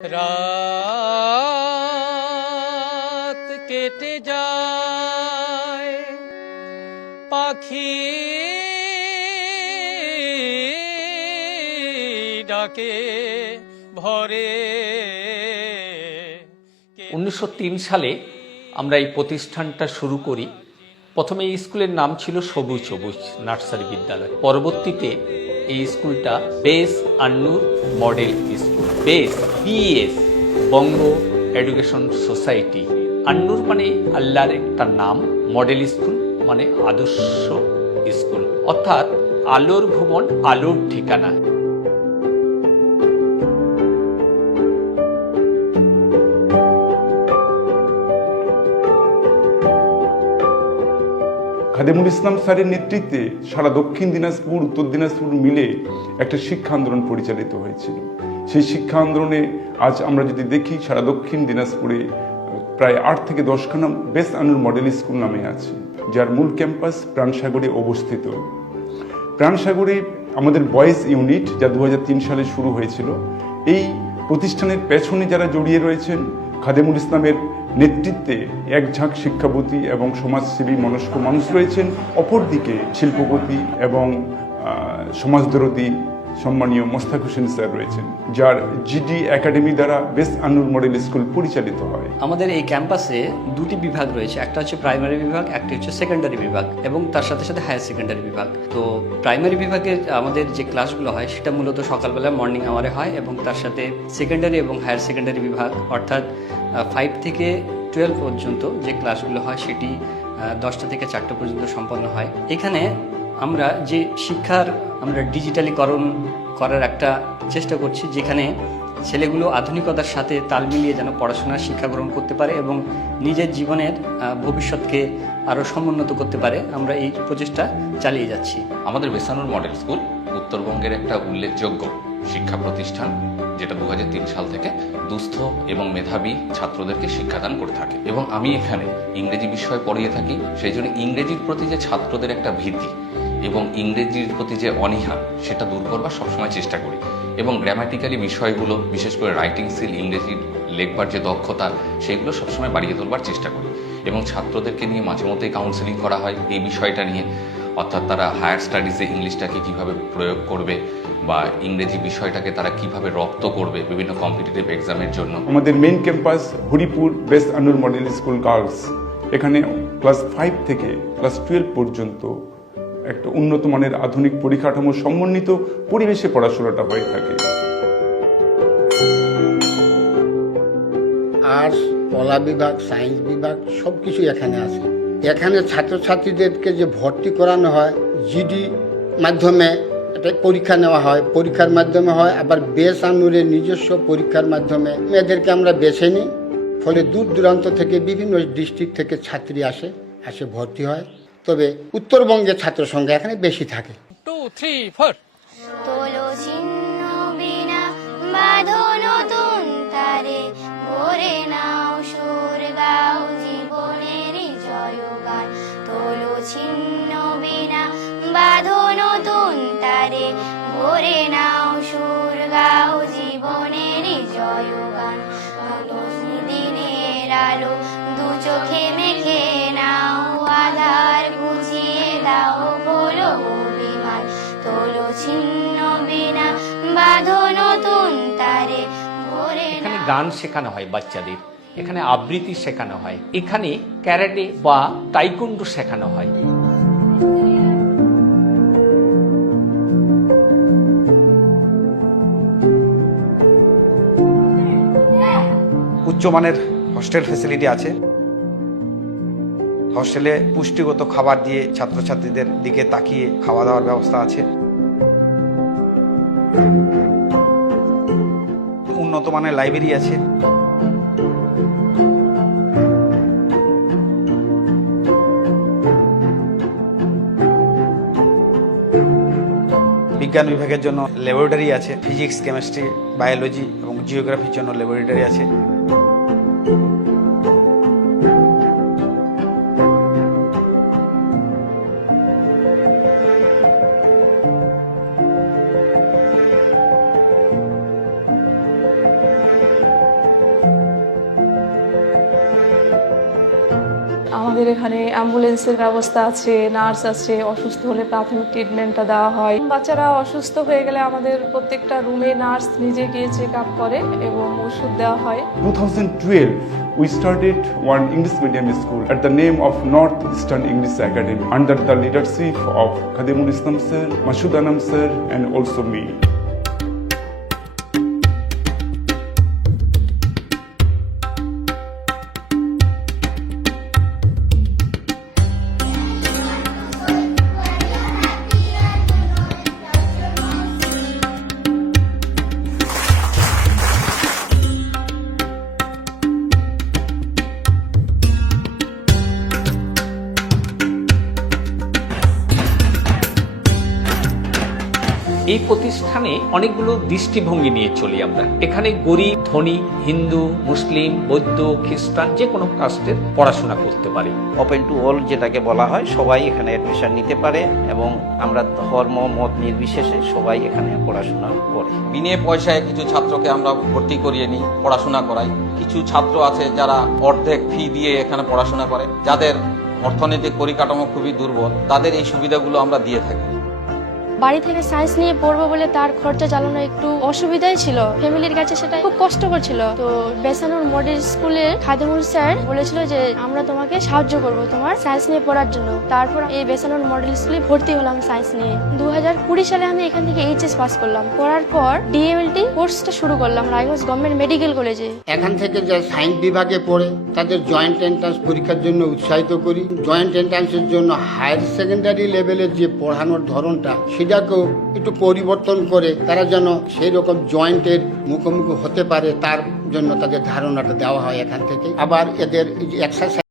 রাত কেটে যায় পাখি ডাকে ভরে। 1903 সালে আমরা এই প্রতিষ্ঠানটা শুরু করি। প্রথমে এই স্কুলের নাম ছিল সবুজ সবুজ নার্সারি বিদ্যালয়। পরবর্তীতে এই স্কুলটা base আন্নুর model school, base BS বঙ্গ এডুকেশন সোসাইটি। আন্নুর মানে আল্লাহর একটা নাম, মডেল স্কুল মানে আদর্শ স্কুল, অর্থাৎ আলোর ভুবন, আলোর ঠিকানা। খাদেমুল ইসলাম স্যারের নেতৃত্বে সারা দক্ষিণ দিনাজপুর, উত্তর দিনাজপুর মিলে একটা শিক্ষা আন্দোলন পরিচালিত হয়েছিল। সেই শিক্ষা আন্দোলনে আজ আমরা যদি দেখি, সারা দক্ষিণ দিনাজপুরে প্রায় 8 থেকে 10খানা বেস আন্নুর মডেল স্কুল নামে আছে, যার মূল ক্যাম্পাস প্রাণসাগরে অবস্থিত। প্রাণসাগরে আমাদের বয়েজ ইউনিট, যা 2003 সালে শুরু হয়েছিল। এই প্রতিষ্ঠানের পেছনে যারা জড়িয়ে রয়েছেন, খাদেমুল ইসলামের নেতৃত্বে এক ঝাঁক শিক্ষাপতি এবং সমাজসেবী মনস্ক মানুষ রয়েছেন। অপরদিকে শিল্পপতি এবং সমাজদরদী সম্মানীয় মোস্তাক হোসেন স্যার রয়েছেন, যার GD একাডেমি দ্বারা বেস আন্নুর মডেল স্কুল পরিচালিত হয়। আমাদের এই ক্যাম্পাসে দুটি বিভাগ রয়েছে, একটা হচ্ছে প্রাইমারি বিভাগ, একটা হচ্ছে সেকেন্ডারি বিভাগ এবং তার সাথে সাথে হায়ার সেকেন্ডারি বিভাগ। তো প্রাইমারি বিভাগের আমাদের যে ক্লাসগুলো হয় সেটা মূলত সকালবেলা মর্নিং আওয়ারে হয়, এবং তার সাথে সেকেন্ডারি এবং হায়ার সেকেন্ডারি বিভাগ অর্থাৎ 5 থেকে 12 পর্যন্ত যে ক্লাসগুলো হয় সেটি 10টা থেকে 4টা পর্যন্ত সম্পন্ন হয়। এখানে আমরা যে শিক্ষার আমরা ডিজিটালিকরণ করার একটা চেষ্টা করছি, যেখানে ছেলেগুলো আধুনিকতার সাথে তাল মিলিয়ে যেন পড়াশোনার শিক্ষা গ্রহণ করতে পারে এবং নিজের জীবনের ভবিষ্যৎকে আরও সমুন্নত করতে পারে। আমরা এই প্রচেষ্টা চালিয়ে যাচ্ছি। আমাদের বেস আন্নুর মডেল স্কুল উত্তরবঙ্গের একটা উল্লেখযোগ্য শিক্ষা প্রতিষ্ঠান, যেটা 2003 সাল থেকে দুস্থ এবং মেধাবী ছাত্রদেরকে শিক্ষাদান করে থাকে। এবং আমি এখানে ইংরেজি বিষয় পড়িয়ে থাকি, সেই জন্য ইংরেজির প্রতি যে ছাত্রদের একটা ভীতি এবং ইংরেজির প্রতি যে অনীহা, সেটা দূর করবার সবসময় চেষ্টা করি। এবং গ্রামাটিক্যালি বিষয়গুলো, বিশেষ করে রাইটিং স্কিল, ইংরেজি লেখবার যে দক্ষতা, সেইগুলো সবসময় বাড়িয়ে তোলবার চেষ্টা করি। এবং ছাত্রদেরকে নিয়ে মাঝে মধ্যেই কাউন্সেলিং করা হয় এই বিষয়টা নিয়ে, অর্থাৎ তারা হায়ার স্টাডিজে ইংলিশটাকে কিভাবে প্রয়োগ করবে বা ইংরেজি বিষয়টাকে তারা কিভাবে রপ্ত করবে বিভিন্ন কম্পিটিটিভ এক্সামের জন্য। আমাদের main campus Haripur base আন্নুর model school girls. এখানে ক্লাস 5 থেকে ক্লাস 12 পর্যন্ত একটা উন্নত মানের আধুনিক পরিকাঠামো সমন্বিত পরিবেশে পড়াশোনাটা হয়ে থাকে। আর্টস, কলা বিভাগ, সায়েন্স বিভাগ সব কিছু এখানে আছে। এখানে ছাত্রছাত্রীদেরকে যে ভর্তি করানো হয়, GD মাধ্যমে একটা পরীক্ষা নেওয়া হয়, পরীক্ষার মাধ্যমে হয়, আবার বেস আন্নুরের নিজস্ব পরীক্ষার মাধ্যমে মেয়েদেরকে আমরা বেছে নিই। ফলে দূর দূরান্ত থেকে বিভিন্ন ডিস্ট্রিক্ট থেকে ছাত্রী আসে ভর্তি হয়। তবে উত্তরবঙ্গের ছাত্র সংখ্যা এখানে বেশি থাকে। 2, 3, 4 তোলো ছিন্ন বিনা বাঁধো নতুন তারে, ভরে নাও সুর গাও জীবনের জয়গান। তোলো ছিন্ন বিনা বাঁধো নতুন তারে, ভরে নাও সুর গাও জীবনের জয়গান। আলোসি দিনের আলো দু চোখে মেখে নাও, আধার ঘুচিয়ে দাও বলো অভিমান। তোলো ছিন্ন বিনা বাঁধো নতুন তারে, ভরে এখানে গান শেখানো হয় বাচ্চাদের, এখানে আবৃত্তি শেখানো হয়, এখানে ক্যারাটে বা তাইকোন্ডো শেখানো হয়। উচ্চমানের হস্টেল ফ্যাসিলিটি আছে। হস্টেলে পুষ্টিগত খাবার দিয়ে ছাত্রছাত্রীদের দিকে তাকিয়ে খাওয়া দাওয়ার ব্যবস্থা আছে। উন্নত মানের লাইব্রেরি আছে। বিজ্ঞান বিভাগের জন্য ল্যাবরেটরি আছে, ফিজিক্স, কেমিস্ট্রি, বায়োলজি এবং জিওগ্রাফির জন্য ল্যাবরেটরি আছে। আমাদের এখানে অ্যাম্বুলেন্সের ব্যবস্থা আছে, নার্স আছে, অসুস্থ হলে প্রাথমিক ট্রিটমেন্টটা দেওয়া হয়। বাচ্চারা অসুস্থ হয়ে গেলে আমাদের প্রত্যেকটা রুমে নার্স নিজে গিয়ে চেক আপ করে এবং ওষুধ দেওয়া হয়। 2012, we started one English medium school at the name of North Eastern English Academy under the leadership of Khadimul Islam sir, Masud Anam sir, and also me. এই প্রতিষ্ঠানে অনেকগুলো দৃষ্টিভঙ্গি নিয়ে চলি আমরা। এখানে গরিব, ধনী, হিন্দু, মুসলিম, বৌদ্ধ, খ্রিস্টান যে কোনো কাস্টের পড়াশোনা করতে পারে। ওপেন টু অল যেটাকে বলা হয়, সবাই এখানে অ্যাডমিশন নিতে পারে এবং আমরা ধর্ম মত নির্বিশেষে সবাই এখানে পড়াশোনা করে। বিনা পয়সায় কিছু ছাত্রকে আমরা ভর্তি করিয়ে নিই, পড়াশোনা করাই। কিছু ছাত্র আছে যারা অর্ধেক ফি দিয়ে এখানে পড়াশোনা করে, যাদের অর্থনৈতিক পরিকাঠামো খুবই দুর্বল, তাদের এই সুবিধাগুলো আমরা দিয়ে থাকি। বাড়ি থেকে সায়েন্স নিয়ে পড়বো বলে তার খরচা চালানো একটু অসুবিধাই ছিল, ফ্যামিলির কাছে সেটা খুব কষ্টকর ছিল। তো বেসানুর মডেল স্কুলের খাদিমুল স্যার বলেছিল যে আমরা তোমাকে সাহায্য করবো তোমার সায়েন্স নিয়ে পড়ার জন্য। তারপর এই বেসানুর মডেল স্কুলে ভর্তি হলাম সায়েন্স নিয়ে। 2020 সালে আমি এখান থেকে এইচএস পাস করলাম। করার পর ডিএমএলটি কোর্সটা শুরু করলাম রায়গঞ্জ গভর্নমেন্ট মেডিকেল কলেজে। এখান থেকে যে সায়েন্স বিভাগে পড়ে তাদের জয়েন্ট এন্ট্রান্স পরীক্ষার জন্য উৎসাহিত করি। জয়েন্ট এন্ট্রান্সের জন্য হায়ার সেকেন্ডারি লেভেলের যে পড়ানোর ধরনটা সেটাকেও একটু পরিবর্তন করে তারা যেন সেই রকম জয়েন্টের মুখোমুখি হতে পারে, তার জন্য তাদের ধারণাটা দেওয়া হয় এখান থেকে। আবার এদের এক্সারসাইজ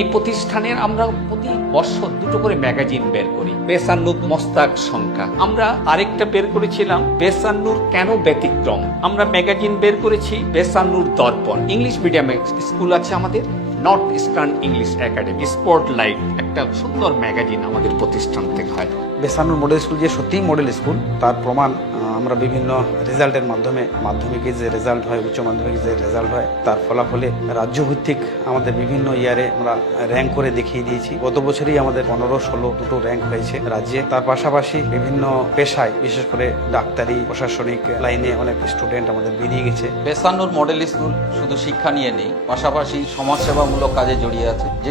এই প্রতিষ্ঠানের আমরা প্রতি বছর দুটো করে ম্যাগাজিন বের করি। বেসান্নুর মস্তাক সংখ্যা, আমরা আরেকটা বের করেছিলাম বেসান্নুর কেন ব্যতিক্রম। আমরা ম্যাগাজিন বের করেছি বেসান্নুর দর্পণ। ইংলিশ মিডিয়ামে স্কুল আছে আমাদের north eastern English academy. Spotlight একটা সুন্দর ম্যাগাজিন আমাদের প্রতিষ্ঠান থেকে হয়। বেসানুর মডেল স্কুল যে সত্যিই মডেল স্কুল তার প্রমাণ আমরা বিভিন্ন রেজাল্টের মাধ্যমে, মাধ্যমিকে যে রেজাল্ট হয়, উচ্চ মাধ্যমিকে যে রেজাল্ট হয়, তার ফলাফলে রাজ্যভিত্তিক আমাদের বিভিন্ন ইয়ারে আমরা র্যাঙ্ক করে দেখিয়ে দিয়েছি। গত বছরই আমাদের 15-16 দুটো র্যাঙ্ক হয়েছে রাজ্যে। তার পাশাপাশি বিভিন্ন পেশায়, বিশেষ করে ডাক্তারি, প্রশাসনিক লাইনে অনেক স্টুডেন্ট আমাদের বেরিয়ে গেছে। বেসানুর মডেল স্কুল শুধু শিক্ষা নিয়ে নেই, পাশাপাশি সমাজসেবামূলক কাজে জড়িয়ে আছে। যে